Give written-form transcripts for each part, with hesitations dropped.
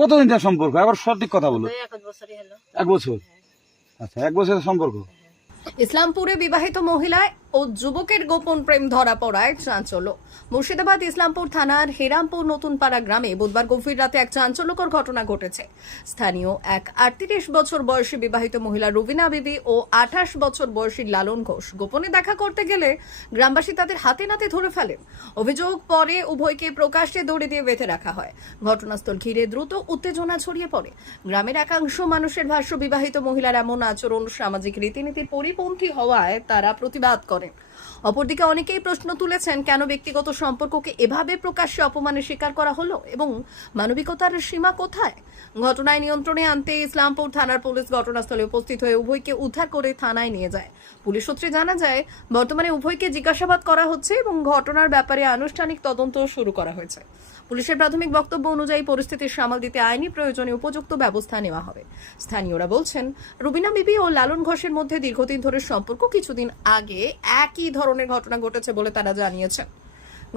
কতদিনকার সম্পর্ক? আবার সঠিক কথা বলো। 1 বছরই হলো। 1 বছর। আচ্ছা, 1 বছরের সম্পর্ক। ইসলামপুরে বিবাহিত মহিলা ও যুবকের গোপন প্রেম ধরা পড়ায় চাঞ্চল্য। মুর্শিদাবাদ ইসলামপুর থানার হেরামপুর নতুনপাড়া গ্রামে বুধবার গভীর রাতে এক চাঞ্চল্যকর ঘটনা ঘটেছে। স্থানীয় এক 38 বছর বয়সী বিবাহিত মহিলা রুবিনা বিবি ও 28 বছর বয়সী লালন ঘোষ গোপনে দেখা করতে গেলে গ্রামবাসী তাদের হাতে নাতে ধরে ফেলেন। অভিযোগ, পরে উভয়কে প্রকাশ্যে দড়ি দিয়ে বেঁধে রাখা হয়। ঘটনাস্থল ঘিরে দ্রুত উত্তেজনা ছড়িয়ে পড়ে। গ্রামের একাংশ মানুষের ভাষ্য, বিবাহিত মহিলার এমন আচরণ সামাজিক রীতিনীতির পরিপন্থী হওয়ায় তারা প্রতিবাদ করেন। অপরদিকে অনেকেই প্রশ্ন তুলেছেন, কেন ব্যক্তিগত সম্পর্ককে এভাবে প্রকাশ্যে অপমানের শিকার করা হলো এবং মানবিকতার সীমা কোথায়? ঘটনায় নিয়ন্ত্রণে আনতে ইসলামপুর থানার পুলিশ ঘটনাস্থলে উপস্থিত হয়ে উভয়কে উদ্ধার করে থানায় নিয়ে যায়। পুলিশ সূত্রে জানা যায়, বর্তমানে উভয়কে জিজ্ঞাসাবাদ করা হচ্ছে এবং ঘটনার ব্যাপারে আনুষ্ঠানিক তদন্ত শুরু করা হয়েছে। পুলিশের প্রাথমিক বক্তব্য অনুযায়ী পরিস্থিতি সামাল দিতে আইনি প্রয়োজনে উপযুক্ত ব্যবস্থা নেওয়া হবে। স্থানীয়রা বলছেন, রুবিনা বিবি ও লালন ঘোষের মধ্যে দীর্ঘদিন ধরে সম্পর্ক। কিছুদিন আগে একই ধরনের ঘটনা ঘটেছে বলে তারা জানিয়েছেন।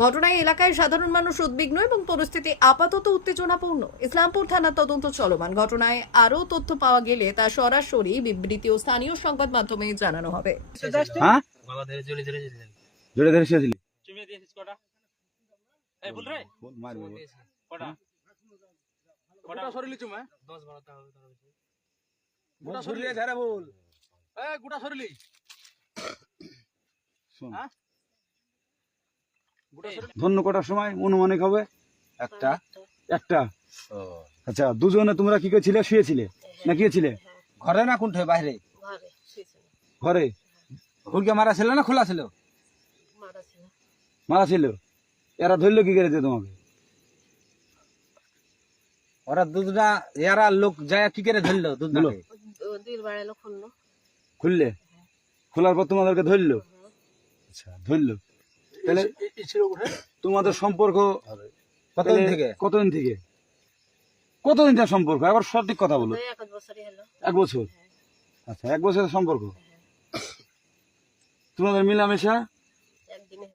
ঘটনায় এলাকায় সাধারণ মানুষ উদ্বিগ্ন এবং পরিস্থিতি আপাতত উত্তেজনাপূর্ণ। ইসলামপুর থানার তদন্ত চলমান। ঘটনায় আরও তথ্য পাওয়া গেলে তা সরাসরি বিবৃতি ও স্থানীয় সংবাদ মাধ্যমে জানানো হবে। হ্যাঁ, বাবা ধরে জড়িয়ে ধরে জোরে ধরে শুয়েছিলি? চুমিয়ে দিয়েছিস কটা? এই বল রে মারবো। কটা? কটা সরিলি চুমা? 10-12টা হবে তার বেশি। গোটা সরিয়ে ঝাড়া বল। এই গোটা সরিলি? শোন, হ্যাঁ? ধন্য কটার সময় অনুমানিক হবে? একটা। আচ্ছা, দুজনে তোমরা কি করেছিলে? শুয়েছিলে না গিয়েছিলে? ঘরে না কোনঠে বাইরে? ঘরে শুয়েছিল। ঘরে। হুড়কে মারা ছিল না খোলা ছিল? মারা ছিল। মারা ছিল। এরা ধরলো কি করেছে তোমাকে? ওরা দুধটা এরা লোক যায় কি করে ধরলো দুধটাকে? দিল বাড়াইলো, খুললো। খুললে? খোলার পর তোমাদেরকে ধরলো? আচ্ছা, ধরলো। তাহলে তোমাদের সম্পর্ক কতদিন থেকে? কতদিন থেকে? কতদিনকার সম্পর্ক? আবার সঠিক কথা বলো। 1 বছরই হলো। 1 বছর। আচ্ছা, 1 বছরের সম্পর্ক। তোমাদের মিলামেশা? একদিনে